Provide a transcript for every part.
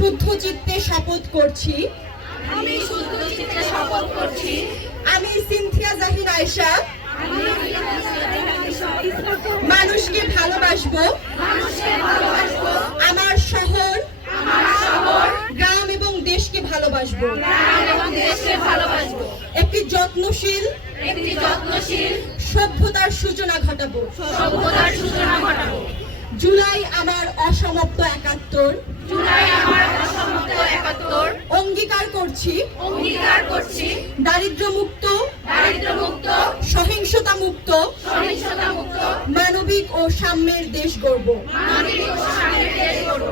শুদ্ধ চিত্তে শপথ করছি। আমি শুদ্ধ চিত্তে শপথ করছি। আমি সিনথিয়া জাহিন আয়শা। মানুষকে ভালোবাসবো। আমার শহর। গ্রাম এবং দেশকে ভালোবাসবো। একটি যত্নশীল। একটি যত্নশীল। সভ্যতার সূচনা ঘটাবো। সভ্যতার সূচনা ঘটাবো। জুলাই আমার অসমাপ্ত একাত্তর। জুলাই আমার করছি অঙ্গীকার করছি দারিদ্র মুক্ত দারিদ্র মুক্ত সহিংসতা মুক্ত সহিংসতা মুক্ত মানবিক ও সাম্যের দেশ গড়ব। মানবিক ও শান্তির দেশ গড়ব।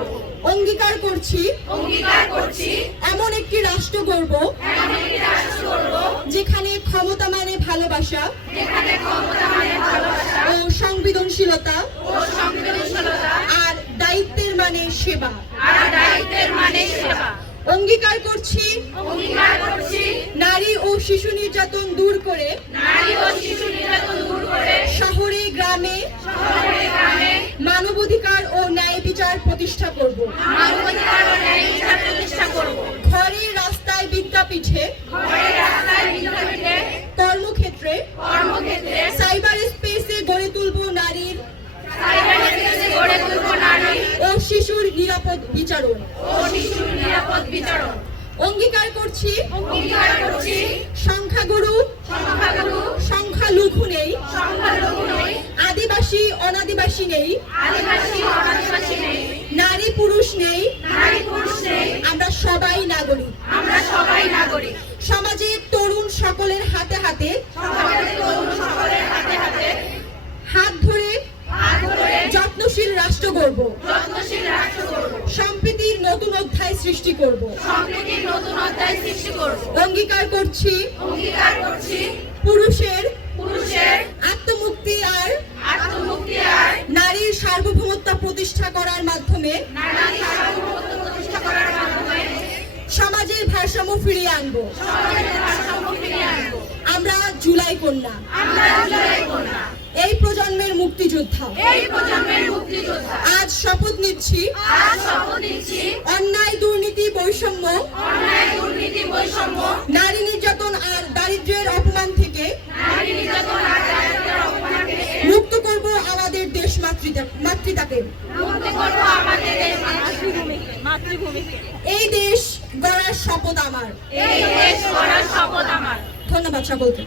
অঙ্গীকার করছি অঙ্গীকার করছি এমন একটি রাষ্ট্র গড়ব এমন একটি রাষ্ট্র গড়ব যেখানে ক্ষমতা মানে ভালোবাসা যেখানে ক্ষমতা মানে ভালোবাসা ও সংবেদনশীলতা ও সংবেদনশীলতা আর দায়িত্বের মানে সেবা। আর দায়িত্বের মানে সেবা। অঙ্গীকার করছি। অঙ্গীকার করছি। নারী ও শিশু নির্যাতন দূর করে। নারী ও শিশু নির্যাতন দূর করে। শহরে গ্রামে। শহরে গ্রামে। মানবাধিকার ও ন্যায় বিচার প্রতিষ্ঠা করব। মানবাধিকার ও ন্যায় বিচার প্রতিষ্ঠা করব। ঘরে রাস্তায় বিদ্যাপীঠে। ঘরে রাস্তায় বিদ্যাপীঠে। কর্মক্ষেত্রে। কর্মক্ষেত্রে। সাইবার স্পেসে গড়ে তুলব নারীর। সাইবার স্পেসে গড়ে তুলব নারী ও শিশুর নিরাপদ বিচারণ ও শিশুর নিরাপদ বিচারণ অঙ্গীকার করছি। অঙ্গীকার করছি। সংখ্যাগুরু। সংখ্যাগুরু। সংখ্যালঘু নেই। সংখ্যালঘু নই। আদিবাসী অনাদিবাসী নেই। আদিবাসী অনাদিবাসী নেই। নারী পুরুষ নেই। নারী পুরুষ নেই। আমরা সবাই নাগরিক। আমরা সবাই নাগরিক। সমাজের তরুণ সকলের হাতে হাতে সমাজের তরুণ সকলের হাতে হাতে হাত ধরে হাত ধরে যত্নশীল রাষ্ট্র গড়ব যত্নশীল রাষ্ট্র করব সম্প্রীতির নতুন অধ্যায় সৃষ্টি করব। সম্প্রীতির নতুন অধ্যায় সৃষ্টি করব। অঙ্গীকার করছি। অঙ্গীকার করছি। পুরুষের পুরুষের আত্মমুক্তি আর আত্মমুক্তি আর নারীর সার্বভৌমত্ব প্রতিষ্ঠা করার মাধ্যমে নারী সার্বভৌমত্ব প্রতিষ্ঠা করার মাধ্যমে সমাজের ভারসাম্য ফিরিয়ে আনব। সমাজের ভারসাম্য ফিরিয়ে আনব। আমরা জুলাই কন্যা। আমরা জুলাই কন্যা। এই প্রজন্মের মুক্তিযোদ্ধা। এই প্রজন্মের মুক্তিযোদ্ধা আজ শপথ নিচ্ছি আজ শপথ নিচ্ছি অন্যায় দুর্নীতি বৈষম্য। অন্যায় দুর্নীতি বৈষম্য। নারী নির্যাতন আর দারিদ্র্যের অপমান থেকে নারী নির্যাতন আর দারিদ্র্যের অপমান থেকে মুক্ত করব আমাদের দেশ মাতৃতা মাতৃতাকে। মুক্ত করব আমাদের এই মাতৃভূমিকে। মাতৃভূমিকে। এই দেশ গড়ার শপথ আমার। এই দেশ গড়ার শপথ আমার। ধন্যবাদ সকলকে।